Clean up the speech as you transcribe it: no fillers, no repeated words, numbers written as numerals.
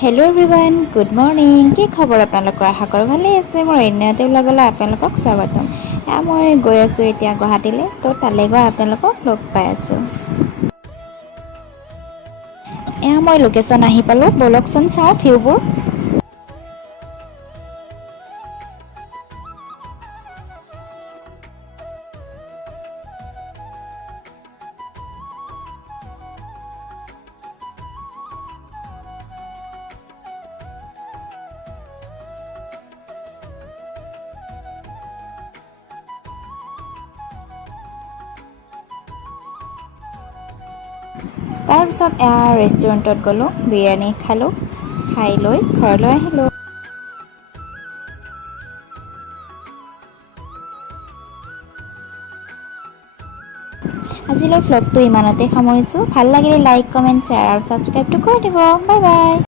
Hello' everyone, good morning. কি খবৰ আপোনালোকৰ? আশা কৰোঁ ভালেই আছে। মোৰ এদিনতে ওলাবলৈ আপোনালোকক স্বাগতম। মই গৈ আছোঁ এতিয়া গুৱাহাটীলৈ, তো তালৈ গৈ আপোনালোকক লগ পাই আছোঁ। মই লোকেশ্যন আহি পালোঁ, ব'লকচোন চাওঁ ভিউবোৰ। তাৰপিছত ৰেষ্টুৰেণ্টত গ'লোঁ, বিৰিয়ানী খালোঁ, খাই লৈ ঘৰলৈ আহিলোঁ। আজিলৈ ভ্লগটো ইমানতে সামৰিছোঁ। ভাল লাগিলে লাইক, কমেণ্ট, শ্বেয়াৰ আৰু ছাবস্ক্ৰাইবটো কৰি দিব। Bye bye.